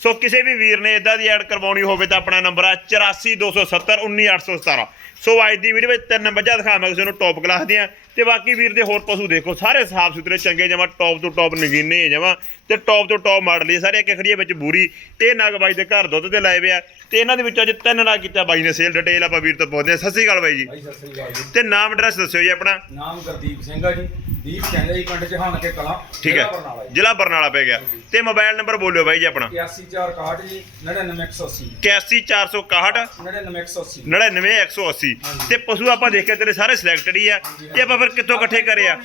ਸੋ ਕਿਸੇ ਵੀ ਵੀਰ ਨੇ ਇਦਾਂ ਦੀ ਐਡ ਕਰਵਾਉਣੀ ਹੋਵੇ ਤਾਂ ਆਪਣਾ ਨੰਬਰ ਆ 8427 19817 ਸੋ ਅੱਜ ਦੀ ਵੀਡੀਓ ਵਿੱਚ ਤਿੰਨ ਮੱਝਾਂ ਦਿਖਾਵਾਂਗੇ ਕਿਸੇ ਨੂੰ ਟੌਪ ਕਲਾਸ ਦੀਆਂ ਤੇ ਬਾਕੀ ਵੀਰ ਦੇ ਹੋਰ ਪਸ਼ੂ ਦੇਖੋ ਸਾਰੇ ਸਾਫ਼ ਸੁਥਰੇ ਚੰਗੇ ਜਮਾ ਟੌਪ ਤੋਂ ਟੌਪ ਨਗੀਨੇ ਜਮਾ ਤੇ ਟੌਪ ਤੋਂ ਟੌਪ ਮਾਡਲ ਹੀ ਸਾਰੇ ਇੱਕ ਖੜੀਏ ਵਿੱਚ ਬੂਰੀ ਇਹ ਨਗ ਬਾਈ ਦੇ ਘਰ ਦੁੱਧ ਤੇ ਲਾਏ ਵੇ ਆ ਤੇ ਇਹਨਾਂ ਦੇ ਵਿੱਚੋਂ ਅੱਜ ਤਿੰਨ ਨਗ ਕੀਤਾ ਬਾਈ ਨੇ ਸੇਲ ਡਿਟੇਲ ਆਪਾਂ ਵੀਰ ਤੋਂ ਪੁੱਛਦੇ ਹਾਂ। ਸਤਿ ਸ਼੍ਰੀ ਅਕਾਲ ਬਾਈ ਜੀ। ਜੀ। ਤੇ ਨਾਮ ਐਡਰੈਸ ਦੱਸਿਓ ਜੀ ਆਪਣਾ। ਨਾਮ ਗੁਰਦੀਪ ਸਿੰਘ ਆ ਜੀ। ਦੀਪ ਕਹਿੰਦੇ ਜੀ ਪਿੰਡ ਚਹਾਨ ਕੇ ਕਲਾਂ ਠੀਕ ਹੈ। ਜ਼ਿਲ੍ਹਾ ਬਰਨਾਲਾ ਪੈ ਗਿਆ। ਤੇ ਮੋਬਾਈਲ ਨੰਬਰ ਬੋਲਿਓ ਬਾਈ ਜੀ ਆਪਣਾ। 8461 ਜੀ 99180 81461 99180 99180 ਤੇ ਪਸ਼ੂ ਆਪਾਂ ਦੇਖਿਆ ਤੇਰੇ ਸਾਰੇ ਸਿਲੈਕਟਡ ਹੀ ਆ। ਤੇ ਆਪਾਂ ਫਿਰ ਕਿੱਥੋਂ ਇਕੱਠੇ ਕਰੇ ਆ?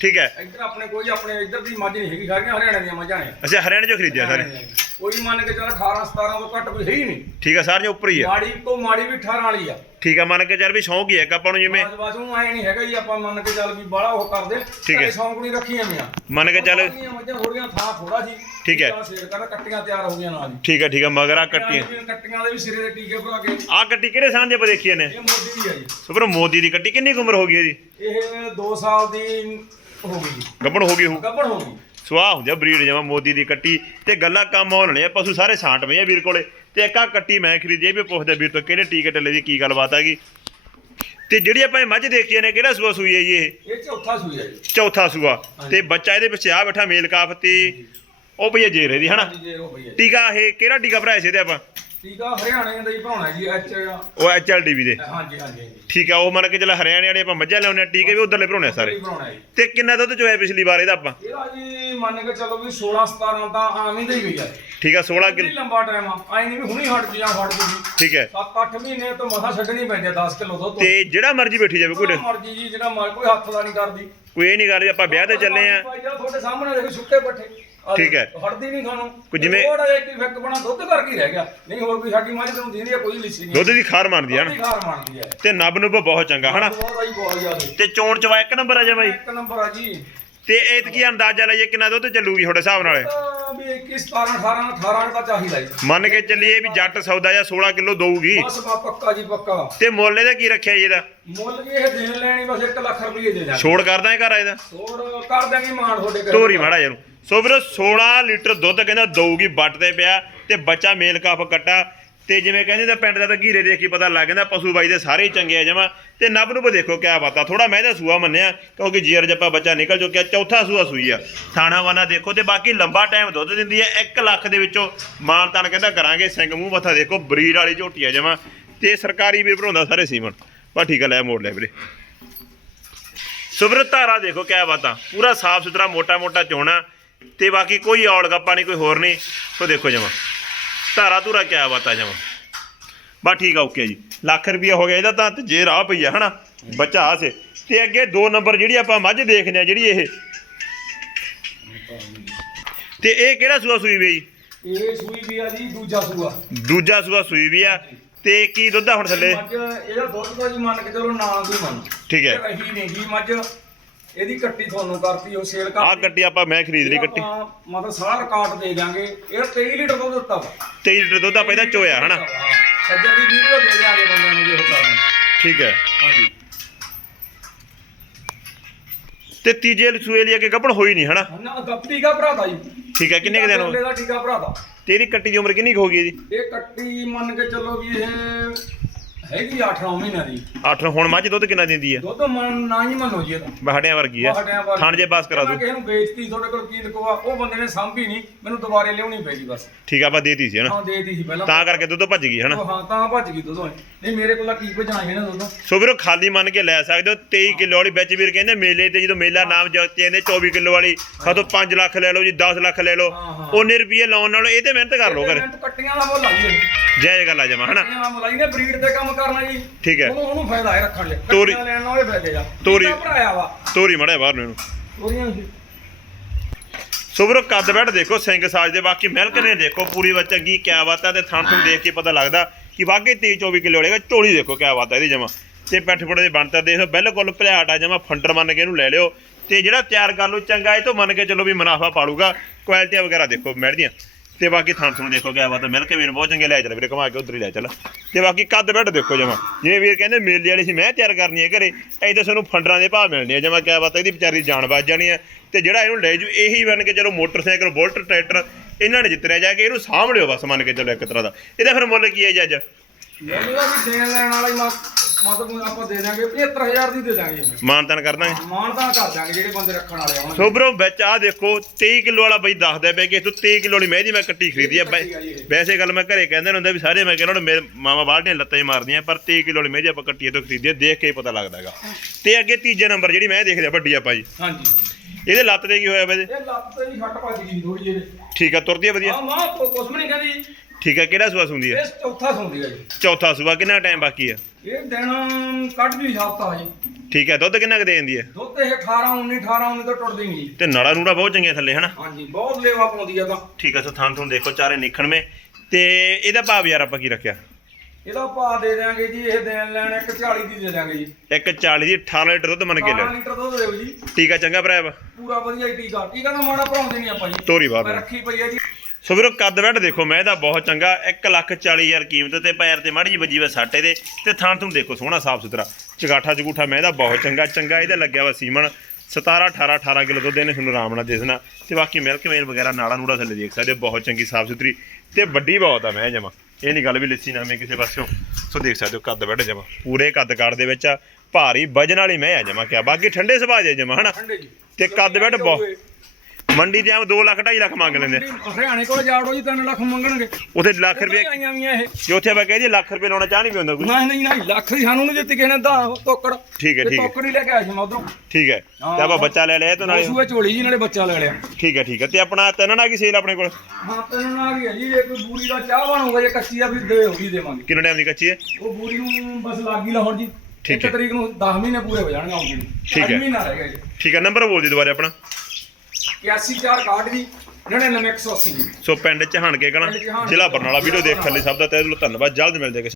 ਠੀਕ ਹੈ। ਇੱਧਰ ਆਪਣੇ ਕੋਈ ਆਪਣੇ ਇੱਧਰ ਦੀ ਮੱਝ ਨਹੀਂ ਹੈਗੀ ਸਾਰੀਆਂ ਹਰਿਆਣਾ ਦੀਆਂ ਮੱਝਾਂ ਨੇ। ਅੱਛਾ ਹਰਿਆਣੇ ਚੋਂ ਖਰੀਦਿਆ ਸਾਰੇ। ਕੋਈ ਮੰਨ ਕੇ ਚੱਲ 18 17 ਤੋਂ ਘੱਟ ਕੋਈ ਹੈ ਹੀ ਨਹੀਂ। ਠੀਕ ਆ ਸਾਰੀਆਂ ਉੱਪਰ ਹੀ ਆ। ਮਾੜੀ ਤੋਂ ਮਾੜੀ ਵੀ 18 ਵਾਲੀ ਆ। ਠੀਕ ਆ ਮੰਨ ਕੇ ਚੱਲ ਵੀ ਸ਼ੌਂਕ ਹੀ ਹੈ ਕਿ ਆਪਾਂ ਨੂੰ ਜਿਵੇਂ ਬਾਜ ਬਾਜ ਨੂੰ ਐ ਨਹੀਂ ਹੈਗਾ ਜੀ ਆਪਾਂ ਮੰਨ ਕੇ ਚੱਲ ਵੀ ਬਾਹਲਾ ਉਹ ਕਰਦੇ। ਠੀਕ ਹੈ। ਘਰੇ ਸ਼ੌਂਕ ਨਹੀਂ ਰੱਖੀਆਂ ਮੀਆਂ ਮੰਨ ਕੇ ਚੱਲ ਮੱਝਾਂ ਥਾਂ ਥੋੜਾ ਜੀ। ਠੀਕ ਹੈ। ਸੇਲ ਕਰ ਕੱਟੀਆਂ ਤਿਆਰ ਹੋ ਗਈਆਂ ਨਾਲ ਜੀ ਠੀਕ ਆ ਠੀਕ ਆ ਮਗਰ ਆ ਕੱਟੀਆਂ। ਕੱਟੀਆਂ ਦੇ ਵੀ ਸਿਰੇ ਦੇ ਟੀਕੇ ਭਰਾ ਕੇ। ਆ ਕੱਟੀ ਕਿਹੜੇ ਸਾਂਝ ਦੇ ਆਪਾਂ ਦੇਖੀਏ ਨੇ ਇਹ ਮੋਦੀ ਦੀ ਆ ਜੀ। ਸੋ ਫਿਰ ਮੋਦੀ ਦੀ ਕੱਟੀ ਕਿੰਨੀ ਕੁ ਉਮਰ ਹੋ ਗਈ ਇਹਦੀ? ਇਹ 2 ਸਾਲ ਦੀ ਹੋ ਗਈ ਜੀ। ਗੱਭਣ ਹੋ ਗਈ ਹੋ ਗੱਭਣ ਹੋ ਗਈ। ਸਵਾਹ ਹੁੰਦੀ ਆ ਬਰੀਡ ਜਮਾ ਮੋਦੀ ਦੀ ਕੱਟੀ ਤੇ ਗੱਲਾਂ ਕੰਮ ਹੋਣਨੇ ਆ ਪਸ਼ੂ ਸਾਰੇ ਛਾਂਟ ਪਏ ਆ ਵੀਰ ਕੋਲੇ। ਤੇ ਇੱਕ ਆ ਕੱਟੀ ਮੈਂ ਖਰੀਦੀ ਇਹ ਵੀ ਪੁੱਛਦੇ ਵੀਰ ਤੋਂ ਕਿਹੜੇ ਟੀਕੇ ਟੱਲੇ ਦੀ ਕੀ ਗੱਲਬਾਤ ਹੈਗੀ। ਤੇ ਜਿਹੜੀ ਆਪਾਂ ਇਹ ਮੱਝ ਦੇਖੀ ਨੇ ਕਿਹੜਾ ਸੂਆ ਸੂਈ ਹੈ ਜੀ ਇਹ? ਇਹ ਚੌਥਾ ਸੂਈ ਆ ਜੀ। ਚੌਥਾ ਸੂਆ। ਤੇ ਬੱਚਾ ਇਹਦੇ ਵਿੱਚ ਆ ਬੈਠਾ ਮੇਲ ਕਾਫ ਤੇ ਉਹ ਭਈਆ ਜੇਰੇ ਦੀ ਹਨਾ। ਟੀਕਾ ਇਹ ਕਿਹੜਾ ਟੀਕਾ ਭਰਾਇਆ ਸੀ ਇਹਦੇ ਆਪਾਂ? ਟੀਕਾ ਹਰਿਆਣੇ ਦਾ ਹੀ ਭਰਾਉਣਾ ਜੀ ਐਚ ਉਹ ਐਚਐਲਡੀਵੀ ਦੇ। ਹਾਂਜੀ ਹਾਂਜੀ ਹਾਂਜੀ। ਠੀਕ ਆ ਉਹ ਮੰਨ ਕੇ ਚੱਲ ਹਰਿਆਣੇ ਵਾਲੇ ਆਪਾਂ ਮੱਝਾਂ ਲਿਆਉਂਦੇ ਆ ਟੀਕੇ ਵੀ ਉਧਰਲੇ ਭਰਾਉਣੇ ਆ ਸਾਰੇ। ਭਰਾਉਣਾ ਜੀ। ਤੇ ਕਿੰਨਾ ਦੁੱਧ ਚੋਇਆ ਪਿਛਲੀ ਵਾਰ ਇਹਦਾ ਆਪਾਂ? ਇਹਦਾ ਜੀ ਮੰਨ ਕੇ ਚੱਲੋ ਵੀ 16 17 ਤਾਂ ਆਮ ਹੀ ਦਾ ਹੀ ਗਈ ਆ। ਠੀਕ ਆ 16 ਕਿੰਨੀ ਕਿਲੋ ਲੰਬਾ ਟਾਈਮ ਆ। ਆਈ ਨਹੀਂ ਵੀ ਹੁਣੀ ਹਟ ਜਾਂ ਹਟ ਜੂਗੀ ਠੀਕ ਹੈ। 7-8 ਮਹੀਨੇ ਤੋਂ ਮਸਾ ਛੱਡਣੀ ਪੈਂਦੀ ਆ 10 ਕਿਲੋ ਦੁੱਧ। ਤੇ ਜਿਹੜਾ ਮਰਜ਼ੀ ਬੈਠੀ ਜਾਵੇ ਕੋਈ ਮਰਜ਼ੀ ਜੀ ਜਿਹੜਾ ਮਰ ਕੋਈ ਹੱਥ ਦਾ ਨਹੀਂ ਕਰਦੀ। ਕੋਈ ਇਹ ਨਹੀਂ ਗੱਲ ਆਪਾਂ ਵਿਆਹ ਤੇ ਚੱਲੇ ਆ ਤੁਹਾਡੇ ਸਾਹਮਣੇ ਦੇਖੋ ਸੁੱਕੇ ਪੱਠੇ ਠੀਕ ਹੈ। ਹਟਦੀ ਨਹੀਂ ਤੁਹਾਨੂੰ। ਕੋਈ ਜਿਵੇਂ- ਥੋੜਾ ਜਿਹਾ ਇੱਕ ਫਿੱਕ ਬਣਾ ਦੁੱਧ ਕਰਕੇ ਹੀ ਰਹਿ ਗਿਆ। ਨਹੀਂ ਹੋਰ ਕੋਈ ਸਾਡੀ ਮੱਝ ਤੁਹਾਨੂੰ ਦਿੰਦੀ ਆ ਕੋਈ ਲਿੱਸੀ ਨਹੀਂ ਦੁੱਧ ਦੀ ਖਾਰ ਮੰਨਦੀ ਆ ਦੁੱਧ ਨਾ ਖਾਰ ਮੰਨਦੀ ਹੈ। ਤੇ ਨਬ ਨੂਬ ਬਹੁਤ ਚੰਗਾ ਹਨਾ? ਬਹੁਤ ਆਈ ਬਹੁਤ ਜ਼ਿਆਦਾ। ਤੇ ਚੋਣ ਚਵਾ ਇੱਕ ਨੰਬਰ ਆ ਜਾ ਬਾਈ। ਇੱਕ ਨੰਬਰ ਆ ਜੀ। ਤੇ ਇਹ ਕੀ ਅੰਦਾਜ਼ਾ ਲਈਏ ਕਿੰਨਾ ਦੁੱਧ ਚੱਲੂਗੀ ਤੁਹਾਡੇ ਹਿਸਾਬ ਨਾਲ? ਤਾਂ ਵੀ 21 17 18 18 ਦਾ ਚਾਹੀਦਾ ਜੀ ਮੰਨ ਕੇ ਚੱਲੀਏ ਵੀ ਜੱਟ ਸੌਦਾ ਜਾਂ 16 ਕਿਲੋ ਦਊਗੀ। ਬਸ ਬਾ ਪੱਕਾ ਜੀ ਪੱਕਾ। ਤੇ ਮੁੱਲ ਇਹਦਾ ਕੀ ਰੱਖਿਆ ਜੀ ਇਹਦਾ? ਮੁੱਲ ਵੀ ਇਹ ਦੇਣ ਲੈਣੀ ਬਸ 1 ਲੱਖ ਰੁਪਏ ਦੇ ਦਾਂਗੇ ਛੋੜ ਕਰਦਾ ਇਹ ਘਰ ਇਹਦਾ? ਛੋੜ ਕਰ ਦਾਂਗੇ ਮਾਣ ਤੁਹਾਡੇ ਘਰੇ। ਧੋਰੀ ਮਾੜਾ ਜਨੂੰ ਸੋ ਵੀਰੋ 16 ਲੀਟਰ ਦੁੱਧ ਕਹਿੰਦਾ ਦਊਗੀ ਬੱਟ ਤੇ ਪਿਆ ਤੇ ਬੱਚਾ ਮੇਲ ਕਾਫ ਕੱਟਾ। ਤੇ ਜਿਵੇਂ ਕਹਿੰਦੇ ਤਾਂ ਪਿੰਡ ਦਾ ਤਾਂ ਘੀਰੇ ਦੇਖ ਕੇ ਪਤਾ ਲੱਗ ਜਾਂਦਾ, ਪਸ਼ੂ ਬਾਈ ਦੇ ਸਾਰੇ ਹੀ ਚੰਗੇ ਆ ਜਮਾ, ਤੇ ਨਬ ਨੂੰ ਵੀ ਦੇਖੋ ਕਿਆ ਬਾਤਾਂ ਥੋੜਾ ਮੈਂ ਤਾਂ ਸੂਆ ਮੰਨਿਆ, ਕਿਉਂਕਿ ਜੀਰ ਜੱਪਾ ਬੱਚਾ ਨਿਕਲ ਚੁੱਕਿਆ, ਚੌਥਾ ਸੂਆ ਸੂਈ ਆ। ਥਾਣਾ ਵਾਨਾ ਦੇਖੋ, ਤੇ ਬਾਕੀ ਲੰਬਾ ਟਾਈਮ ਦੁੱਧ ਦਿੰਦੀ ਹੈ 1 ਲੱਖ ਦੇ ਵਿੱਚੋਂ ਮਾਨ ਤਾਨ ਕਹਿੰਦਾ ਕਰਾਂਗੇ, ਸਿੰਘ ਮੂੰਹ ਮੱਥਾ ਦੇਖੋ, ਬਰੀਡ ਵਾਲੀ ਝੋਟੀ ਆ ਜਮਾ, ਤੇ ਸਰਕਾਰੀ ਵੀ ਭਰਾਉਂਦਾ ਸਾਰੇ ਸੀਮਨ। ਬਾ ਠੀਕ ਆ, ਲੈ ਮੋੜ ਲੈ ਵੀਰੇ। ਸੁਬਰ ਧਾਰਾ ਦੇਖੋ ਕਿਆ ਬਾਤਾਂ ਪੂਰਾ ਸਾਫ਼ ਸੁਥਰਾ ਮੋਟਾ ਮੋਟਾ ਚੋਣਾ, ਤੇ ਬਾਕੀ ਕੋਈ ਔਲ ਗੱਪਾ ਨਹੀਂ, ਕੋਈ ਹੋਰ ਨਹੀਂ ਸੋ ਦੇਖੋ ਜਮਾ। ਧਾਰਾ ਧੂਰਾ ਕਿਆ ਬਾਤਾਂ ਜਮਾ। ਬਾ ਠੀਕ ਆ ਓਕੇ ਜੀ। ਲੱਖ ਰੁਪਿਆ ਹੋ ਗਿਆ ਇਹਦਾ ਤਾਂ ਤੇ ਜੇ ਰਾਹ ਪਈ ਆ ਹਨਾ? ਬੱਚਾ ਸੇ ਤੇ ਅੱਗੇ ਦੋ ਨੰਬਰ ਜਿਹੜੀ ਆਪਾਂ ਮੱਝ ਦੇਖਦੇ ਆ ਜਿਹੜੀ ਇਹ। ਤੇ ਇਹ ਕਿਹੜਾ ਸੂਆ ਸੂਈ ਬਈ ਇਹ ਸੂਈ ਵੀ ਆ ਜੀ ਦੂਜਾ ਸੂਆ। ਦੂਜਾ ਸੂਆ ਸੂਈ ਵੀ ਆ। ਤੇ ਕੀ ਦੁੱਧ ਆ ਹੁਣ ਥੱਲੇ? ਮੱਝ ਇਹਦਾ ਦੁੱਧ ਤਾਂ ਜੀ ਮੰਨ ਕੇ ਚਲੋ ਨਾਂ ਦੀ ਮੰਨ। ਠੀਕ ਹੈ। ਰਹੀ ਨਹੀਂ ਜੀ ਮੱਝ। ਇਹਦੀ ਕੱਟੀ ਤੁਹਾਨੂੰ ਕਰਤੀ ਉਹ ਸੇਲ ਆਹ ਕਰਤੀ। ਗੱਡੀ ਆਪਾਂ ਮੈਂ ਖਰੀਦ ਲਈ ਆਪਾਂ ਮਤਲਬ ਸਾਰਾ ਰਿਕਾਰਡ ਦੇ ਦਾਂਗੇ ਇਹ 23 ਲੀਟਰ ਦੁੱਧ ਦਿੱਤਾ ਵਾ। 23 ਲੀਟਰ ਦੁੱਧ ਆਪਾਂ ਇਹਦਾ ਚੋਇਆ ਹਨਾ? ਸੱਜਰ ਦੀ ਵੀਡੀਓ ਦੇ ਦਿਆਂਗੇ ਬੰਦਿਆਂ ਨੂੰ ਜੇ ਉਹ ਕਰਨ ਠੀਕ ਹੈ। ਹਾਂਜੀ। ਤੇ ਤੀਜੇ ਸੂਏ ਲਈ ਅੱਗੇ ਗੱਭਣ ਹੋਈ ਨਹੀਂ ਹਨਾ? ਨਾ ਗੱਪੀ ਦਾ ਭਰਾ ਦਾ ਜੀ। ਠੀਕ ਹੈ ਕਿੰਨੇ ਕੁ ਦਿਨ ਹੋ ਟੀਕਾ ਦਾ ਟੀਕਾ ਭਰਾ ਦਾ ਤੇ ਇਹਦੀ ਕੱਟੀ ਦੀ ਉਮਰ ਕਿੰਨੀ ਕੁ ਹੋ ਗਈ ਇਹਦੀ? ਇਹ ਕੱਟੀ ਮੰਨ ਕੇ ਚੱਲੋ ਵੀ ਇਹ ਹੈਗੀ 8-9 ਮਹੀਨਿਆਂ ਦੀ। 8 ਹੁਣ ਮੱਝ ਦੁੱਧ ਕਿੰਨਾ ਦਿੰਦੀ ਆ? ਦੁੱਧ ਮਨ ਨਾ ਹੀ ਮੰਨੋ ਜੀ ਇਹਦਾ ਬਹਾੜਿਆਂ ਵਰਗੀ ਆ। ਥਣ ਜੇ ਪਾਸ ਕਰਾ ਮੈਂ ਦੂ। ਕਿਸੇ ਨੂੰ ਵੇਚਤੀ ਤੁਹਾਡੇ ਕੋਲ ਕੀ ਲਕਵਾ ਉਹ ਬੰਦੇ ਨੇ ਸਾਂਭੀ ਨਹੀਂ ਮੈਨੂੰ ਦੁਬਾਰੇ ਲਿਆਉਣੀ ਪੈ ਗਈ ਬਸ। ਠੀਕ ਆ ਆਪਾਂ ਦੇਤੀ ਸੀ ਹਨਾ? ਹਾਂ ਦੇਤੀ ਸੀ ਪਹਿਲਾਂ। ਤਾਂ ਕਰਕੇ ਦੁੱਧ ਭੱਜ ਗਈ ਹਨਾ? ਉਹ ਹਾਂ ਤਾਂ ਭੱਜ ਗਈ ਦੁੱਧੋਂ ਨਹੀਂ ਮੇਰੇ ਕੋਲ ਕੀ ਭਜਾਣਾ ਹੈ ਨਾ ਦੁੱਧ? ਸੋ ਵੀਰੋ ਖਾਲੀ ਮੰਨ ਕੇ ਲੈ ਸਕਦੇ ਹੋ 23 ਕਿਲੋ ਵਾਲੀ ਵਿੱਚ ਵੀਰ ਕਹਿੰਦੇ ਮੇਲੇ ਤੇ ਜਦੋਂ ਮੇਲਾ ਨਾਮ ਜਗਤੇ ਨੇ 24 ਕਿਲੋ ਵਾਲੀ ਖਾਤੋਂ 5 ਲੱਖ ਲੈ ਲਓ ਜੀ 10 ਲੱਖ ਲੈ ਲਓ। ਹਾਂ, ਹਾਂ। ਉਹਨੇ ਰੁਪਏ ਲਾਉਣ ਨਾਲੋਂ ਇਹ ਤੇ ਮਿਹਨਤ ਕਰ ਲਓ ਘਰੇ। ਮਿੰਟ ਕੱਟੀਆਂ ਦਾ ਆਈ ਇਹ। ਜੈ ਗੱਲ ਆ ਜਮਾ ਹਨਾ? ਕੱਟੀਆਂ ਦਾ ਮੁੱਲ ਆਈ ਨੇ ਬਰੀਡ ਤੇ ਕੰਮ ਕਰਨਾ ਜੀ। ਠੀਕ ਹੈ। ਉਹਨੂੰ ਉਹਨੂੰ ਫਾਇਦਾ ਹੈ ਰੱਖਣ ਲਈ। ਤੋਰੀ- ਕੱਟੀਆਂ ਲੈਣ ਨਾਲ ਫਾਇਦੇ ਆ। ਤੋਰੀ- ਟੀਕਾ ਭਰਾਇਆ ਵਾ। ਤੋਰੀ ਮੜਿਆ ਬਾਹਰ ਨੂੰ ਇਹਨੂੰ। ਤੋਰੀਆਂ ਜੀ। ਸੋ ਵੀਰੋ ਕੱਦ ਬੈਠ ਦੇਖੋ ਸਿੰਘ ਸਾਜ ਦੇ ਬਾਕੀ ਮਿਲਕ ਨੇ ਦੇਖੋ ਪੂਰੀ ਬੱਚਾ ਕੀ ਕਿਆ ਬਾਤ ਹੈ ਤੇ ਥਣ ਥਣ ਦੇਖ ਕੇ ਪਤਾ ਲੱਗਦਾ ਕਿ ਵਾਕਈ 23 24 ਕਿਲੋ ਵਾਲੇਗਾ ਝੋਲੀ ਦੇਖੋ ਕਿਆ ਬਾਤ ਹੈ ਇਹਦੀ ਜਮਾ। ਤੇ ਪੈਠ ਫੁੱਟ ਦੇ ਬਣਤਰ ਦੇਖੋ ਬਿਲਕੁਲ ਭਲਿਆਟ ਆ ਜਮਾ ਫੰਡਰ ਮੰਨ ਕੇ ਇਹਨੂੰ ਲੈ ਲਿਓ। ਤੇ ਜਿਹੜਾ ਤਿਆਰ ਕਰ ਲਓ ਚੰਗਾ ਇਹ ਤੋਂ ਮੰਨ ਕੇ ਚੱਲੋ ਵੀ ਮੁਨਾਫਾ ਪਾਲੂਗਾ। ਕੁਆਲਿਟੀਆਂ ਵਗੈਰਾ ਦੇਖੋ ਮਿਲ ਦੀਆਂ। ਤੇ ਬਾਕੀ ਥਾਂ ਤੁਹਾਨੂੰ ਦੇਖੋ ਕਿਆ ਬਾਤ ਹੈ। ਮਿਲ ਕੇ ਵੀਰ ਬਹੁਤ ਚੰਗੇ ਲੈ ਚੱਲ ਵੀਰੇ, ਘੁਮਾ ਕੇ ਉਧਰ ਹੀ ਲੈ ਚੱਲ। ਤੇ ਬਾਕੀ ਕੱਦ ਬੈੱਡ ਦੇਖੋ ਜਮਾ। ਜਿਵੇਂ ਵੀਰ ਕਹਿੰਦੇ ਮੇਲੇ ਵਾਲੀ ਸੀ, ਮੈਂ ਤਿਆਰ ਕਰਨੀ ਹੈ ਘਰੇ ਐ ਤਾਂ ਤੁਹਾਨੂੰ ਫੰਡਰਾਂ ਦੇ ਭਾਅ ਮਿਲਣੇ ਆ ਜਮਾ, ਕਿਆ ਬਾਤ ਇਹਦੀ ਵਿਚਾਰੀ ਦੀ ਜਾਨ ਬਚ ਜਾਣੀ ਹੈ। ਤੇ ਜਿਹੜਾ ਇਹਨੂੰ ਲੈ ਜੂ, ਇਹੀ ਬਣ ਕੇ ਚਲੋ ਮੋਟਰਸਾਈਕਲ, ਬੁਲਟ, ਟਰੈਕਟਰ, ਇਹਨਾਂ ਨੇ ਜਿੱਤਿਆ ਜਾ ਕੇ ਇਹਨੂੰ ਸਾਂਭ ਲਿਓ ਬਸ ਮੰਨ ਕੇ ਚਲੋ ਇੱਕ ਤਰ੍ਹਾਂ ਦਾ। ਇਹਦਾ ਫਿਰ ਮੁੱਲ ਕੀ ਹੈ ਜੀ ਅੱਜ? ਵੀ ਦੇਣ ਲੈਣ ਵਾਲਾ ਹੀ ਮਤਲਬ ਆਪਾਂ ਦੇ ਦਾਂਗੇ 75000 ਦੀ ਦੇ ਦਾਂਗੇ। ਮਾਨਤਨ ਕਰ ਦਾਂਗੇ। ਮਾਣ ਤਾਂ ਕਰ ਦਾਂਗੇ ਜਿਹੜੇ ਬੰਦੇ ਰੱਖਣ ਵਾਲੇ ਆਉਣਗੇ ਸੋ ਬਰੋ ਵਿੱਚ ਆ ਦੇਖੋ 23 ਕਿਲੋ ਵਾਲਾ ਬਈ ਦੱਸਦਾ ਪਿਆ ਕਿ ਇਸ ਤੋਂ 23 ਕਿਲੋ ਵਾਲੀ ਮਹਿੰਦੀ ਮੈਂ ਕੱਟੀ ਖਰੀਦੀ ਆ। ਆ ਇਹ। ਵੈਸੇ ਗੱਲ ਮੈਂ ਘਰੇ ਕਹਿੰਦੇ ਹੁੰਦੇ ਵੀ ਸਾਰੇ ਮੈਂ ਕਹਿੰਦਾ ਮੇਰੇ ਮਾਮਾ ਬਾਲਟੀਆਂ ਲੱਤਾਂ ਹੀ ਮਾਰਦੀਆਂ ਪਰ 23 ਕਿਲੋ ਵਾਲੀ ਮਹਿੰਦੀ ਆਪਾਂ ਕੱਟੀ ਤੋਂ ਖਰੀਦੀ ਆ ਦੇਖ ਕੇ ਹੀ ਪਤਾ ਲੱਗਦਾ ਹੈਗਾ। ਤੇ ਅੱਗੇ ਤੀਜੇ ਨੰਬਰ ਜਿਹੜੀ ਮੈਂ ਦੇਖਦੇ ਆ ਵੱਡੀ ਆਪਾਂ ਜੀ। ਹਾਂਜੀ। ਇਹਦੇ ਲੱਤ ਤੇ ਕੀ ਹੋਇਆ ਬਈ ਇਹ ਲੱਤ ਤੇ ਹੀ ਛੱਟ ਭੱਜ ਗਈ ਥੋੜੀ ਜਿਹੀ ਠੀਕ ਆ ਤੁਰਦੀ ਆ ਵਧੀਆ? ਹਾਂ ਮਾਂ ਕੁਛ ਵੀ ਨਹੀਂ ਕਹਿੰਦੀ। ਠੀਕ ਆ ਕਿਹੜਾ ਸੂਆ ਹੁੰਦੀ ਆ? ਇਹ ਚੌਥਾ ਸੌਂਦੀ ਹੈ ਜੀ। ਚੌਥਾ ਸੂਆ ਕਿੰਨਾ ਟਾਈਮ ਬਾਕੀ ਆ? ਇਹ ਦਿਨ ਕੱਢ ਜੂ ਹਫਤਾ ਜੀ ਠੀਕ ਆ ਦੁੱਧ ਕਿੰਨਾ ਕੁ ਦੇ ਜਾਂਦੀ ਆ ਦੁੱਧ ਇਹ 18 19 18 19 ਤੋਂ ਟੁੱਟਦੀ ਨਹੀਂ ਜੀ। ਤੇ ਨੜਾ ਨੂੜਾ ਬਹੁਤ ਚੰਗੀਆਂ ਥੱਲੇ ਹਨਾ? ਹਾਂਜੀ ਬਹੁਤ ਲੇਵਾ ਪਾਉਂਦੀ ਆ ਤਾਂ। ਠੀਕ ਆ ਸੋ ਥਾਂ ਤੁਹਾਨੂੰ ਦੇਖੋ ਚਾਰੇ ਨਿਖਣਵੇਂ ਤੇ ਇਹਦਾ ਭਾਵ ਯਾਰ ਆਪਾਂ ਕੀ ਰੱਖਿਆ? ਇਹਦਾ ਭਾਅ ਦੇ ਦਿਆਂਗੇ ਜੀ ਇਹ ਦੇਣ ਲੈਣ 140 ਦੀ ਦੇ ਦਿਆਂਗੇ ਜੀ। ਇੱਕ 40 ਦੀ 18 ਲੀਟਰ ਦੁੱਧ ਮੰਨ ਕੇ 12 ਲੈ ਲੀਟਰ ਦੁੱਧ ਦਿਓ ਜੀ। ਟੀਕਾ ਚੰਗਾ ਭਰਾ। ਵਾ ਪੂਰਾ ਵਧੀਆ ਹੀ ਟੀਕਾ। ਟੀਕਾ ਤਾਂ ਮਾੜਾ ਭਰਾਉਂਦੇ ਨਹੀਂ ਆਪਾਂ ਜੀ। ਤੋਰੀ ਬਾਹਰ। ਨੂੰ। ਰੱਖੀ ਪਈ ਆ ਜੀ। ਸੋ ਵੀਰੋ ਕੱਦ ਬੈਠ ਦੇਖੋ ਮੈਂ ਇਹਦਾ ਬਹੁਤ ਚੰਗਾ 1 ਲੱਖ 40 ਹਜ਼ਾਰ ਕੀਮਤ ਤੇ ਪੈਰ ਤੇ ਮਾੜੀ ਜਿਹੀ ਵੱਜੀ ਵਾ ਸਾਟੇ ਦੇ ਤੇ ਥਾਂ ਤੁਹਾਨੂੰ ਦੇਖੋ ਸੋਹਣਾ ਸਾਫ਼ ਸੁਥਰਾ। ਚਗਾਠਾ ਚਗੂਠਾ ਮੈਂ ਇਹਦਾ ਬਹੁਤ ਚੰਗਾ ਚੰਗਾ ਇਹਦਾ ਲੱਗਿਆ ਵਾ ਸੀਮਨ 17 18 18 ਕਿਲੋ ਦੁੱਧ ਇਹਨੇ ਤੁਹਾਨੂੰ ਆਰਾਮ ਨਾਲ ਦੇ ਦੇਣਾ। ਤੇ ਬਾਕੀ ਮਿਲਕ ਮੇਨ ਵਗੈਰਾ ਨਾੜਾ ਨੂੜਾ ਥੱਲੇ ਦੇਖ ਸਕਦੇ ਹੋ ਬਹੁਤ ਚੰਗੀ ਸਾਫ਼ ਸੁਥਰੀ ਤੇ ਵੱਡੀ ਬਹੁਤ ਆ ਮੈਂ ਜਮਾ। ਇਹ ਨਹੀਂ ਗੱਲ ਵੀ ਲੱਸੀ ਨਾ ਮੈਂ ਕਿਸੇ ਪਾਸਿਓਂ। ਸੋ ਦੇਖ ਸਕਦੇ ਹੋ ਕੱਦ ਬੈਠ ਜਮਾ। ਪੂਰੇ ਕੱਦ ਕਾੜ ਦੇ ਵਿੱਚ ਆ ਭਾਰੀ ਵਜਨ ਵਾਲੀ ਮੈਂ ਆ ਜਮਾ ਕਿਆ ਬਾਕੀ ਠੰਡੇ ਸੁਭਾਅ ਦੇ ਜਮਾ ਹਨਾ? ਜੀ। ਤੇ ਕੱਦ ਬੈਠ ਬਹੁਤ ਮੰਡੀ ਤੇ ਆਮ 2 ਲੱਖ 2.5 ਲੱਖ ਮੰਗ ਲੈਂਦੇ ਆ। ਹਰਿਆਣੇ ਕੋਲ ਜਾੜੋ ਜੀ 3 ਲੱਖ ਮੰਗਣਗੇ। ਉਥੇ ਲੱਖ ਰੁਪਏ ਆਈਆਂ ਵੀ ਇਹ? ਜੇ ਉੱਥੇ ਆਪਾਂ ਕਹਦੇ ਲੱਖ ਰੁਪਏ ਲਾਉਣਾ ਚਾਹ ਨਹੀਂ ਵੀ ਹੁੰਦਾ ਕੋਈ। ਨਹੀਂ ਨਹੀਂ ਨਹੀਂ ਲੱਖ ਦੀ ਸਾਨੂੰ ਨਹੀਂ ਦਿੱਤੀ ਕਿਸੇ ਨੇ ਦਾ ਤੋਕੜ। ਠੀਕ ਹੈ, ਠੀਕ ਹੈ। ਤੋਕੜ ਹੀ ਲੈ ਕੇ ਆਇਆ ਸੀ ਮੈਂ ਉਧਰੋਂ। ਠੀਕ ਹੈ। ਤੇ ਆਪਾਂ ਬੱਚਾ ਲੈ ਲਿਆ ਤੇ ਨਾਲੇ ਸੂਏ ਝੋਲੀ ਜੀ ਨਾਲੇ ਬੱਚਾ ਲੈ ਲਿਆ। ਠੀਕ ਹੈ ਠੀਕ ਹੈ। ਤੇ ਆਪਣਾ ਤਿੰਨ ਨਾਲ ਕੀ ਸੇਲ ਆਪਣੇ ਕੋਲ? ਹਾਂ ਤੈਨੂੰ ਨਾ ਵੀ ਹੈ ਜੀ ਜੇ ਕੋਈ ਬੂਰੀ ਦਾ ਚਾਹ ਬਣੂਗਾ ਜੇ ਕੱਚੀ ਆ ਵੀ ਦੇ ਹੋਗੀ ਦੇਵਾਂਗੇ। ਕਿੰਨੇ ਟਾਈਮ ਦੀ ਕੱਚੀ ਹੈ? ਉਹ ਬੂਰੀ ਨੂੰ ਬਸ ਲੱਗ ਹੀ ਲਾਹੌਰ ਜੀ। ਠੀਕ ਇੱਕ ਹੈ। ਤਰੀਕ ਨੂੰ 10 ਮਹੀਨੇ ਪੂਰੇ ਹੋ ਜਾਣਗੇ ਆਉਂਦੀ ਨੂੰ ਠੀਕ ਹੈ। ਮਹੀਨਾ ਰਹਿ ਗਿਆ ਜੀ। ਠੀਕ ਹੈ ਨੰਬਰ ਬੋਲ ਦੀ ਦੁਬਾਰੇ ਆਪਣਾ। 81461 ਜੀ 99180 ਜੀ। ਸੋ ਪਿੰਡ ਚਹਾਨਕੇ ਕਲਾਂ ਜ਼ਿਲ੍ਹਾ ਬਰਨਾਲਾ ਵੀਡੀਓ ਦੇਖ ਥੱਲੇ ਸਭ ਦਾ ਤਹਿ ਦਿਲੋਂ ਧੰਨਵਾਦ ਜਲਦ ਮਿਲਦੇ ਹਾਂ ਕਿਸੇ